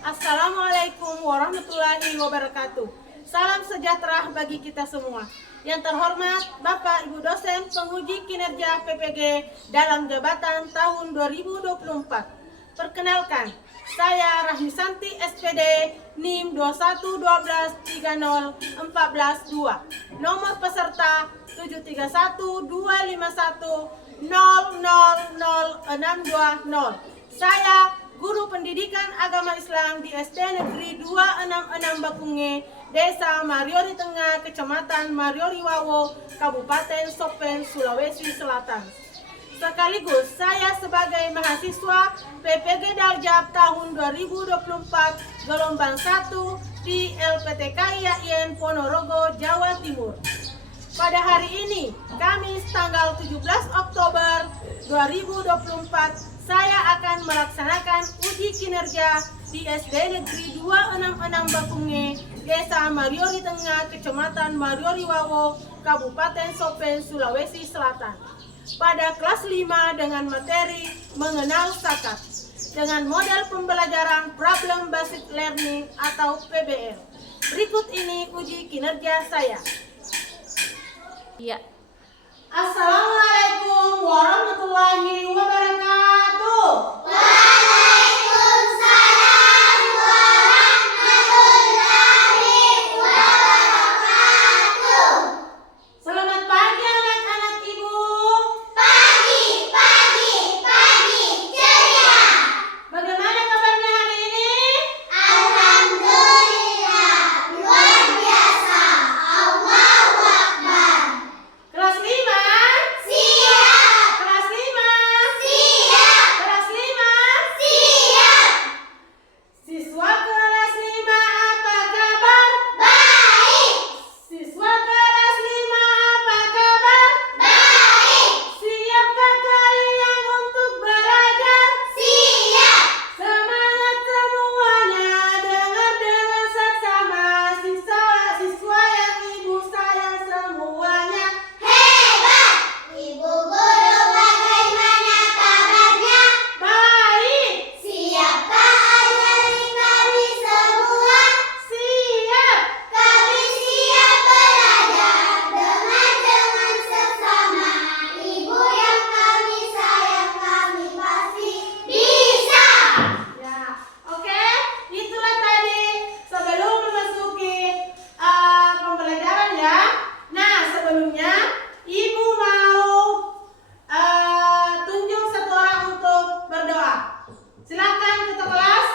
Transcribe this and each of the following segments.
Assalamualaikum warahmatullahi wabarakatuh. Salam sejahtera bagi kita semua. Yang terhormat Bapak Ibu dosen penguji kinerja PPG dalam jabatan tahun 2024. Perkenalkan, saya Rahmi Santi SPD NIM 211230142. Nomor peserta 7312510000620. Saya Guru Pendidikan Agama Islam di SD Negeri 266 Bakunge, Desa Mariori Tengah, Kecamatan Mariori Wawo, Kabupaten Sopen, Sulawesi Selatan. Sekaligus saya sebagai mahasiswa PPG Daljab tahun 2024 gelombang 1 di LPTK IAIN Ponorogo, Jawa Timur. Pada hari ini, Kamis tanggal 17 Oktober 2024, saya akan melaksanakan uji kinerja di SD Negeri 266 Bakunge, Desa Mariori Tengah, Kecamatan Mariori Wawo, Kabupaten Sopen, Sulawesi Selatan. Pada kelas 5 dengan materi mengenal zakat dengan model pembelajaran Problem Based Learning atau PBL. Berikut ini uji kinerja saya. Ya. Assalamualaikum warahmatullahi wabarakatuh. Waalaikumsalam warahmatullahi wabarakatuh. Selamat pagi anak-anak ibu. Pagi ceria. Bagaimana kabarnya hari ini? Alhamdulillah, luar biasa. Allahu Akbar. Kelas 5? Siap. Kelas 5? Siap. Kelas 5? Siap. Siswa kelas 5 apa kabar? Baik. Siswa kelas 5 apa kabar? Baik. Siapkah kalian untuk belajar? Siap. Semangat semuanya, dengar dengan seksama siswa yang ibu sayang semuanya. Hebat. Ibu guru bagaimana kabarnya? Baik, Siapkah ajari kami semua? siap. Kami siap belajar dengan sesama. Ibu yang kami sayang, kami pasti bisa. Ya, oke. Itulah tadi sebelum memasuki pembelajaran ya. Nah, sebelumnya ibu mau tunjuk satu orang untuk berdoa. Silakan ketua kelas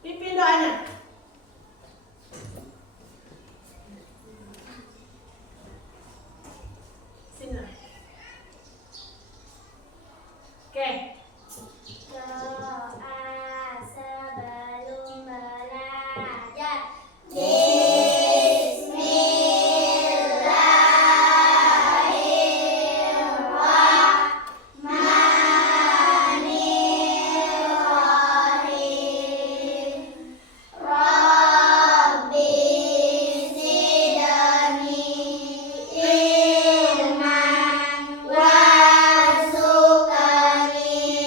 pimpin doanya. Sini. Oke. Doa sebelum belajar. Bismillahirrahmanirrahim. Rabbi zidni ilman warzuqni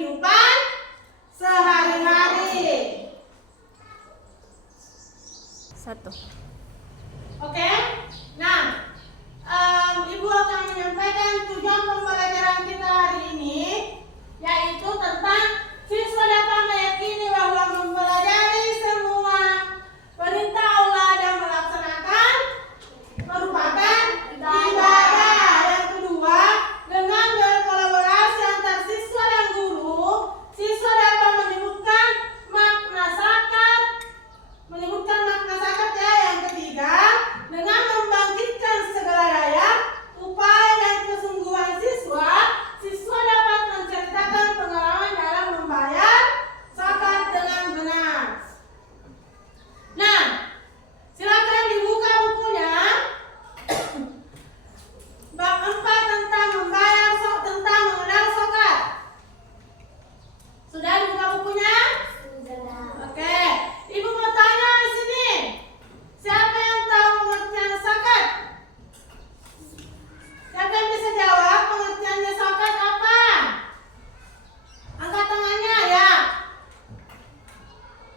kehidupan sehari-hari. Satu. Oke? Nah, Ibu akan menyampaikan tujuan pembelajaran kita hari ini, yaitu tentang siswa dapat meyakini bahwa mempelajari semua perintah Allah dan melaksanakan merupakan ibadah. Yang kedua, dengan berkolaborasi antar siswa dan guru, siswa dapat menyebutkan makna zakat ya. Yang ketiga, dengan membangkitkan segala daya upaya dan kesungguhan siswa dapat menceritakan pengalaman dalam membayar zakat dengan benar. Nah, silakan dibuka bukunya. Bab 4 tentang mengenal zakat. Sudah dibuka bukunya? Oke. Ibu mau tanya di sini. Siapa yang tahu pengertian zakat? Siapa yang bisa jawab pengertiannya zakat apa? Angkat tangannya ya.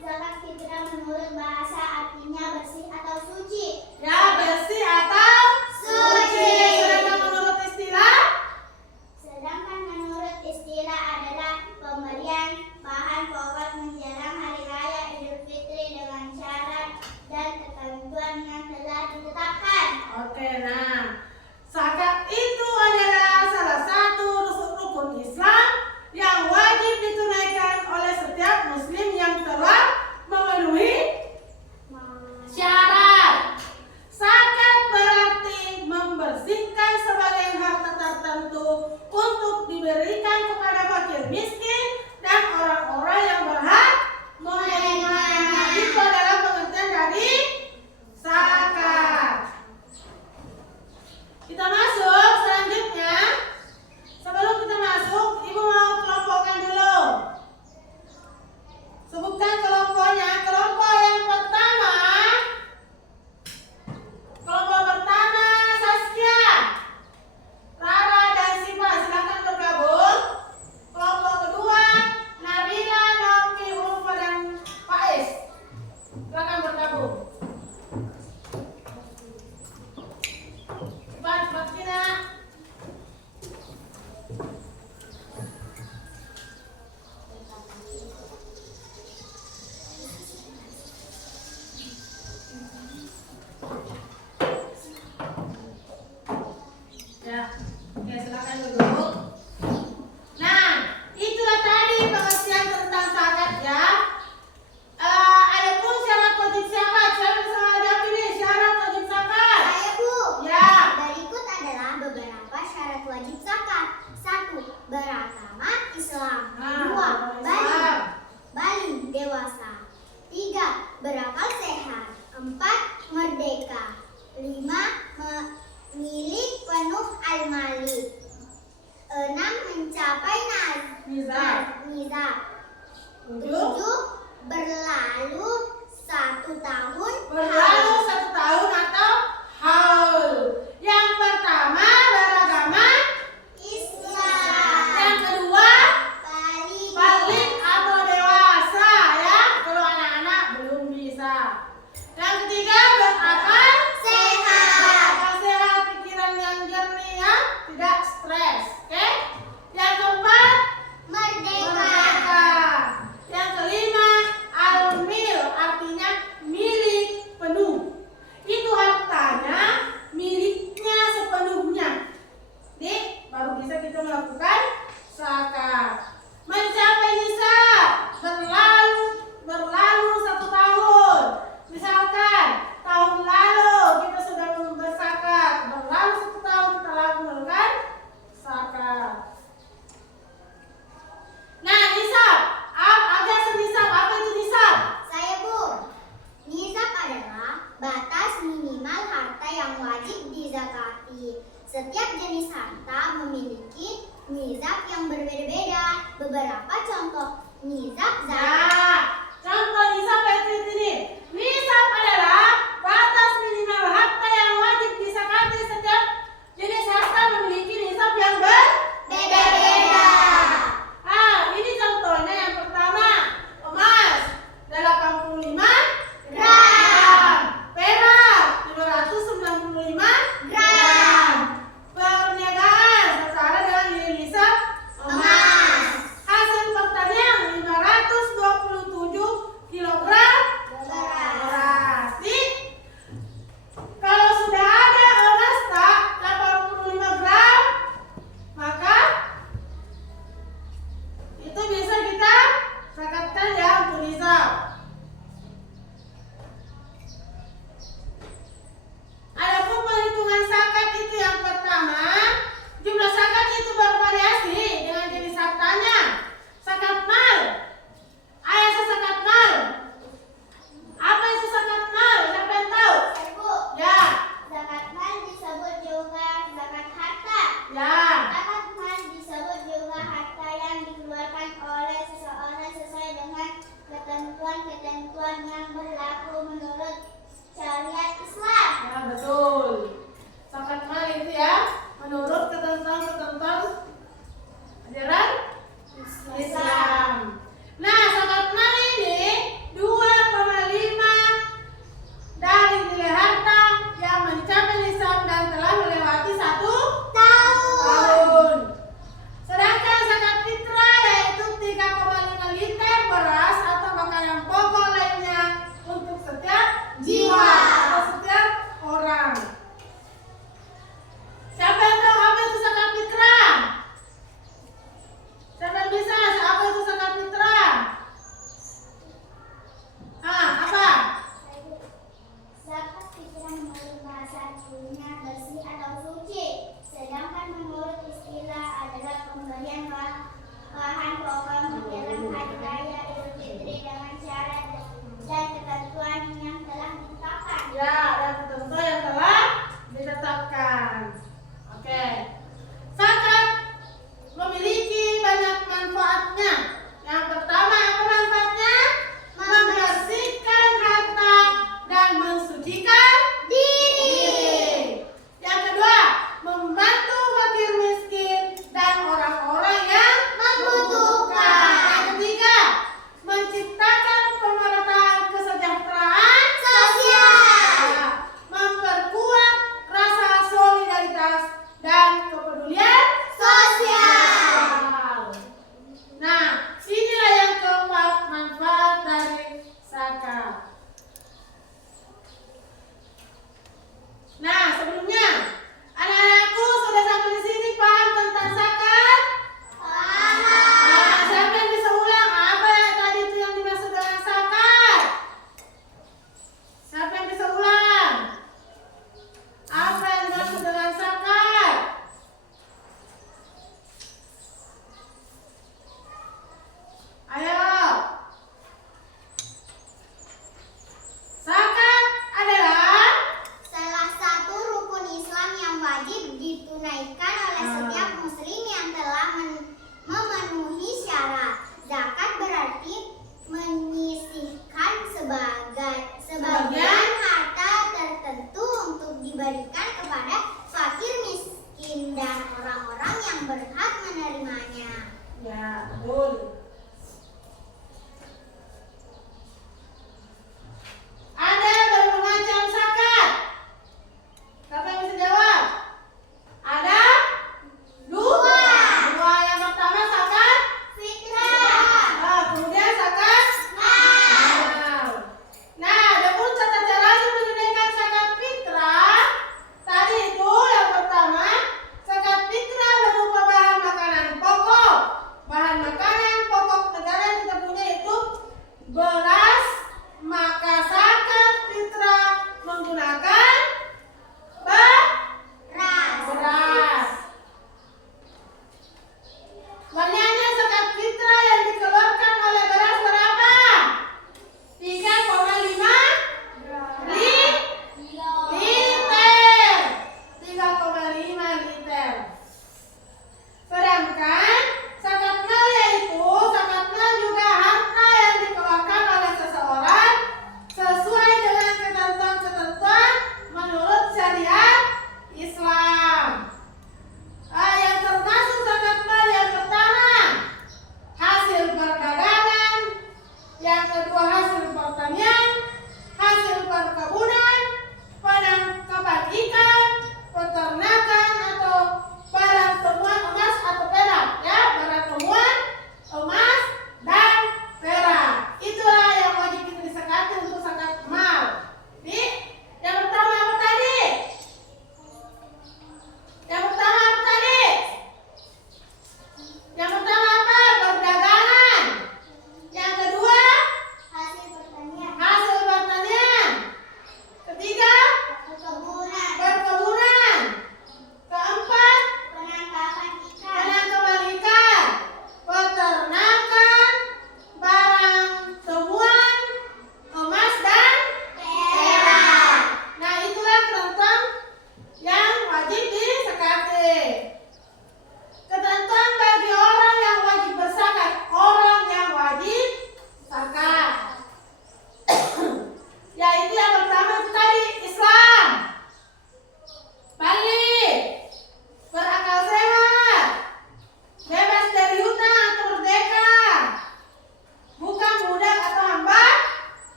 Zakat fitrah menurut bahasa artinya bersih atau suci. Ya, bersih atau suci. Sedangkan menurut istilah adalah pemberian bahan pokok menjelang hari raya Idul Fitri dengan syarat dan ketentuan yang telah ditetapkan. Oke, nah, zakat itu adalah salah satu rukun Islam yang wajib ditunaikan oleh setiap muslim yang telah memenuhi syarat. Zakat berarti membersihkan sebagian harta tertentu untuk diberikan kepada fakir miskin dan orang-orang yang berhak menerimanya. Itu adalah pengertian dari zakat. Kita masuk selanjutnya. Sebelum kita masuk, Ibu mau kelompokkan dulu. Sebutkan kelompoknya. Kelompok yang pertama, Saskia, Rara dan Siva, silakan bergabung. Kelompok kedua, Nabila, Novi, Ulfa dan Faiz, silakan bergabung. Cepat kita. Ya, oke, silakan duduk. Nah, itulah tadi pengertian tentang zakat ya. Adapun syarat wajib zakat, siapa bisa jawab ini? Syarat wajib zakat. Saya Bu. Ya. Berikut adalah beberapa syarat wajib zakat. 1. Beragama Islam. 2. Balik dewasa. 3. Berakal sehat. 4. Merdeka. 5. Milik penuh al-malik. 6. Mencapai nizab. 7. Berlalu 1 tahun. Berlalu 1 tahun atau haul. Yang pertama beragama Islam. Yang kedua balik atau dewasa ya. Kalau anak-anak belum bisa. Yang ketiga berakal Sehat. pikiran yang jernih ya, tidak stres. Oke? Yang keempat Merdeka. Yang kelima al-mil, artinya milik penuh. Itu hartanya miliknya sepenuhnya. Nih, baru bisa kita melakukan zakat. Mencapai nisab, berlalu 1 tahun. Misalkan tahun lalu kita sudah berzakat, berlalu 1 tahun kita lakukan zakat. Nah, nisab, ada senisab. Apa itu nisab? Saya Bu. Nisab adalah batas minimal harta yang wajib dizakati. Setiap jenis harta memiliki nisab yang berbeda-beda. Beberapa contoh nisab zakat. Nah, contoh nisab seperti ini. Nisab adalah batas minimal harta yang wajib disakati. Setiap jenis harta memiliki nisab yang berbeda-beda. Ini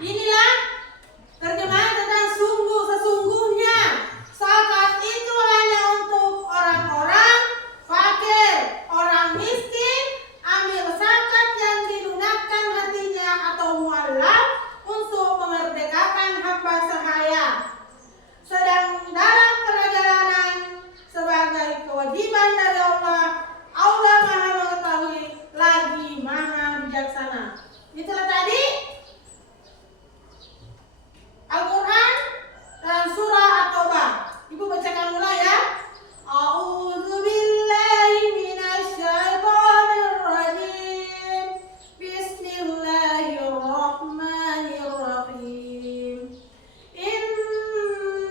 inilah terjemahan tentang sungguh sesungguhnya. Zakat itu hanya untuk orang-orang fakir, orang miskin. Ambil zakat yang dilunakkan hatinya atau mualaf untuk memerdekakan hamba sahaya. Sedang dalam perjalanan sebagai kewajiban dari Allah. Allah Maha mengetahui lagi Maha bijaksana. Itulah tadi Al-Quran dalam surah At-Taubah. Ibu bacakan mulai ya. A'udzu billahi minasy syaithanir rajim. Bismillahirrahmanirrahim.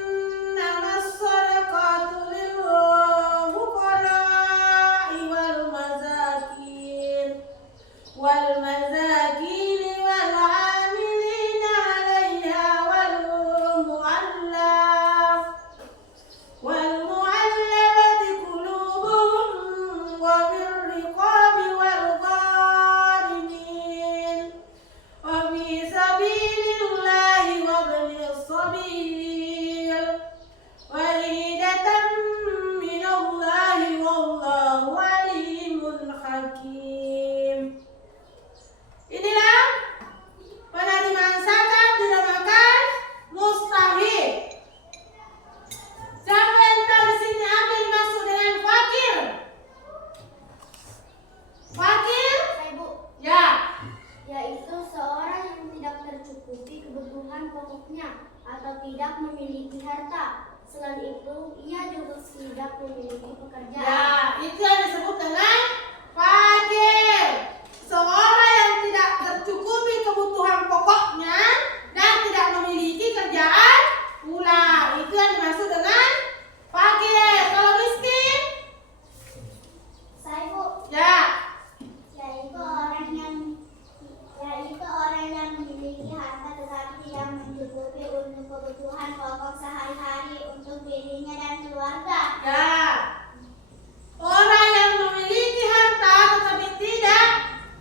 Innamas shadaqatu lil fuqara'i wal masakin wal 'amilina 'alaiha wal mu'allafati qulubuhum wa fir riqabi wal gharimin wa fi sabilillahi wa ibnis sabil walidatan minallahi wallahu alimun hakim. Inilah penerimaan zakat dinamakan mustahil. Siapa yang tahu di sini ambil masuk dengan fakir? Fakir? Ibu, Ya. yaitu seorang yang tidak tercukupi kebutuhan pokoknya atau tidak memiliki harta. Selain itu, ia juga tidak memiliki pekerjaan. Ya, itu yang disebut dengan fakir. Seorang yang tidak tercukupi kebutuhan pokoknya dan tidak memiliki kerjaan pula. Itu yang dimaksud dengan fakir. Kalau miskin? Saya, Bu, Ya. yaitu orang yang memiliki harta tetapi tidak mencukupi untuk kebutuhan pokok sehari-hari untuk dirinya dan keluarga. Ya. Orang yang memiliki harta tetapi tidak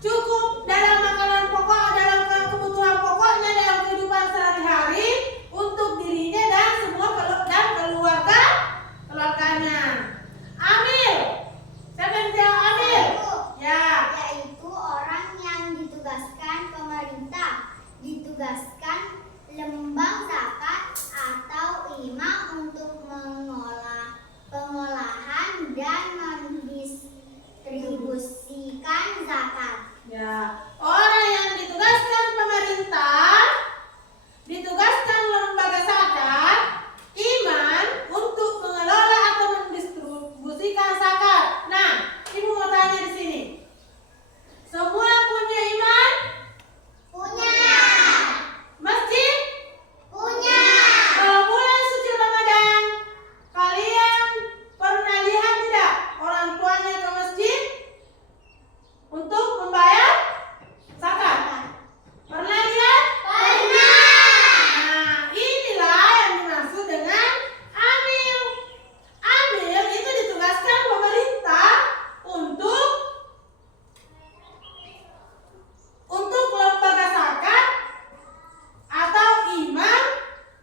cukup dalam makanan pokok, dalam kebutuhan pokoknya dalam kehidupan sehari-hari untuk dirinya dan semua dan keluarganya. Amil. Siapa yang jawab amil? Ya. Yaitu orang yang ditugaskan pemerintah, ditugaskan lembang zakat atau imam untuk pengolahan dan mendistribusikan zakat. Ya, orang yang ditugaskan pemerintah, ditugaskan lembaga zakat, iman untuk mengelola atau mendistribusikan zakat. Nah, ibu mau tanya di sini. Semua punya iman? Punya, Masjid? punya. Kalau bulan suci Ramadan, kalian pernah lihat tidak orang tuanya ke masjid untuk membayar zakat? Pernah lihat? Pernah. Nah, inilah yang dimaksud dengan amil. Amil itu ditugaskan pemerintah untuk lembaga zakat atau imam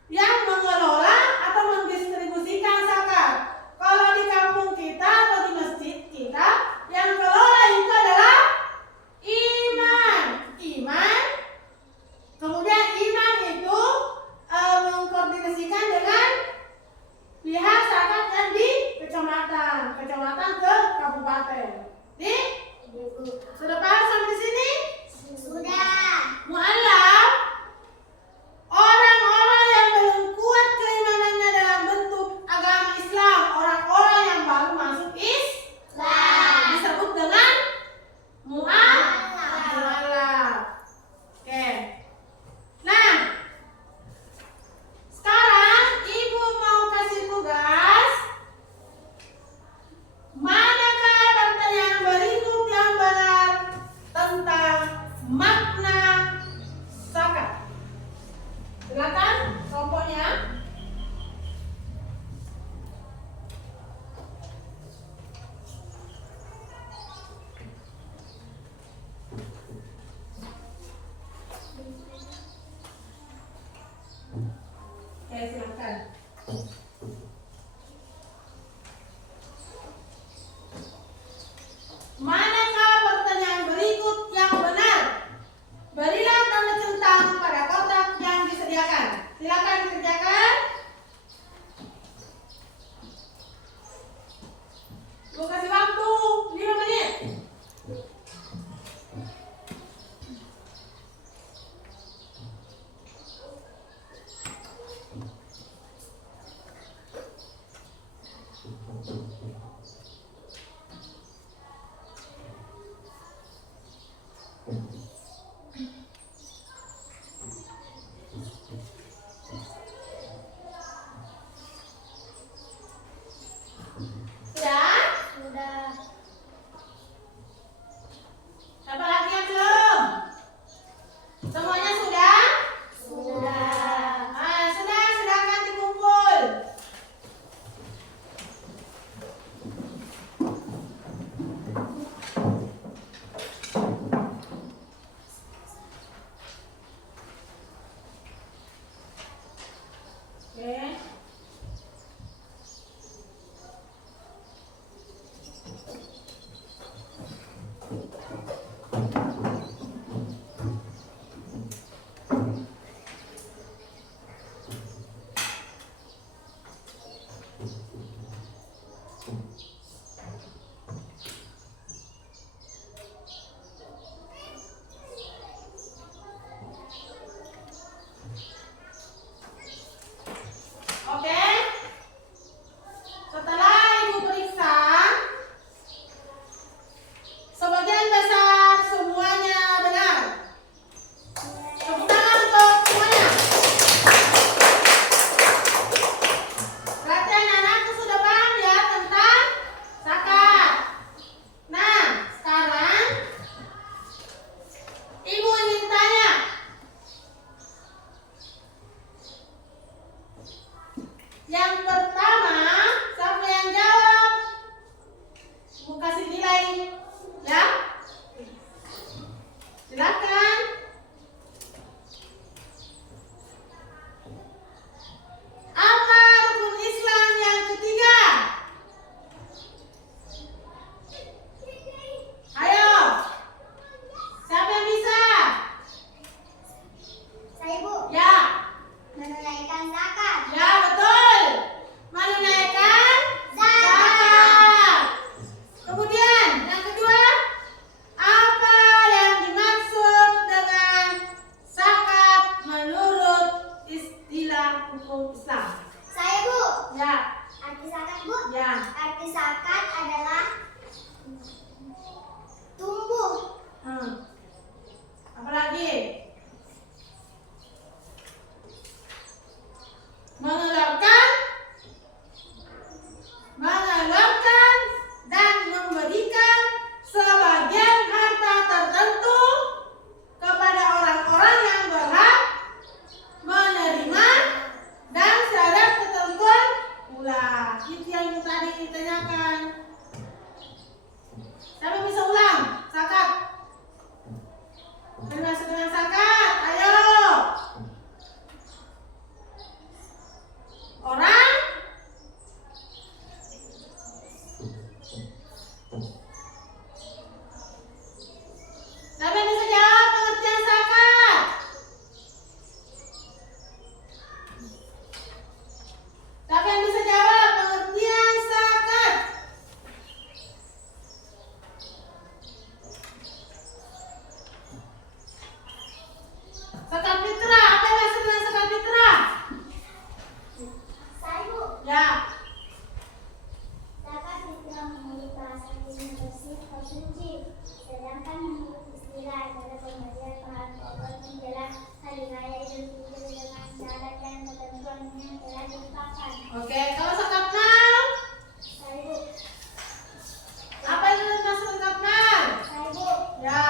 yang mengelola atau mendistribusikan zakat. Kalau di kampung kita atau di masjid kita, yang kelola itu adalah imam. Kemudian imam itu mengkoordinasikan dengan pihak zakat yang di kecamatan ke kabupaten. Sudah paham sampai di sini? Sudah. Mu'allaf, orang-orang yang belum kuat keimanannya dalam bentuk agama Islam, orang-orang yang baru masuk Islam, disebut dengan mu'allaf. Oke. Nah, sekarang ibu mau kasih tugas. Manakah pertanyaan berikut yang benar tentang makna zakat? Silakan kelompoknya. Oke, silakan. Manakah pertanyaan berikut yang benar? Berilah tanda centang pada kotak yang disediakan. Silakan dikerjakan. Gue kasih waktu 5 menit. Sudah? Sudah. Siapa lagi yang belum? Semuanya sudah? Sudah. Sudah, silakan dikumpul. Oke. Oke. Setelah Ibu periksa, sebagian besar semuanya benar. Tepuk tangan untuk semuanya. Berarti anak-anakku sudah paham ya tentang zakat. Nah, sekarang Ibu ingin tanya. Yang pertama, siapa yang jawab? Ibu kasih nilai, ya. Silakan. Apa rukun Islam yang ketiga? Ayo. Siapa yang bisa? Saya, Bu. Ya. Menunaikan zakat. Ya, betul. Menunaikan zakat. Kemudian, yang kedua, apa yang dimaksud dengan zakat menurut istilah hukum Islam? Saya, Bu. Ya, Arti zakat, Bu. ya. Arti zakat adalah tumbuh. Apa lagi? Mengeluarkan dan memberikan sebagian harta tertentu kepada orang-orang yang berhak menerima dan syarat ketentuan pula. Itu yang tadi ditanyakan. Siapa bisa ulang? Zakat. Bermaksud dengan zakat. Ayo. Orang siapa yang bisa jawab pengertian zakat? Siapa yang bisa jawab pengertian zakat? Zakat fitrah, apa yang maksud dengan zakat fitrah? Saya, Bu. Ya. Zakat fitrah menurut bahasa ilmu bersih atau suci, sedangkan menurut istilah adalah pemberian bahan pokok menjelang hari raya Idul Fitri dengan syarat dan ketentuan yang telah ditetapkan. Oke, kalau zakat mal, Saya, Bu. apa yang maksud zakat mal? Saya, Bu. Ya.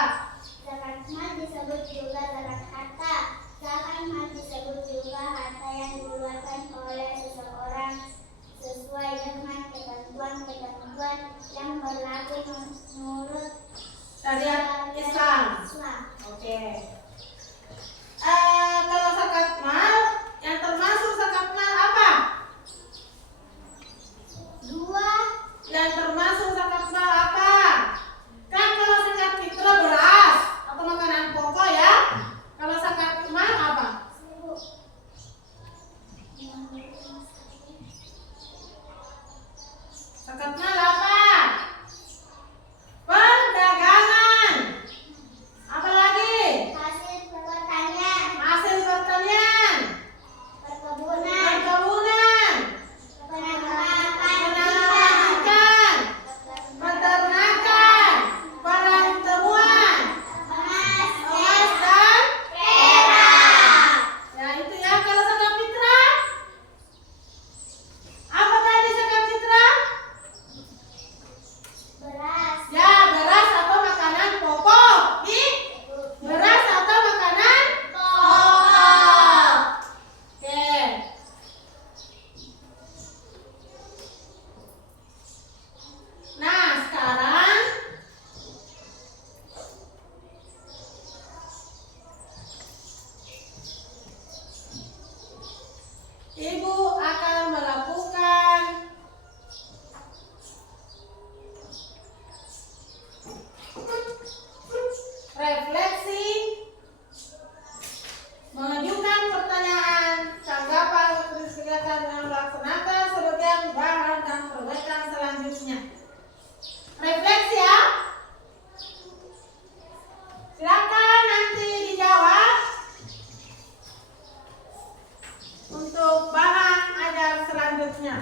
Zakat mal disebut juga zakat harta. Zakat mal disebut juga harta yang dikeluarkan oleh seseorang sesuai dengan ketentuan-ketentuan yang berlaku menurut Syariat Islam. Islam. Oke. Kalau zakat mal, yang termasuk zakat mal untuk bahan ajar selanjutnya.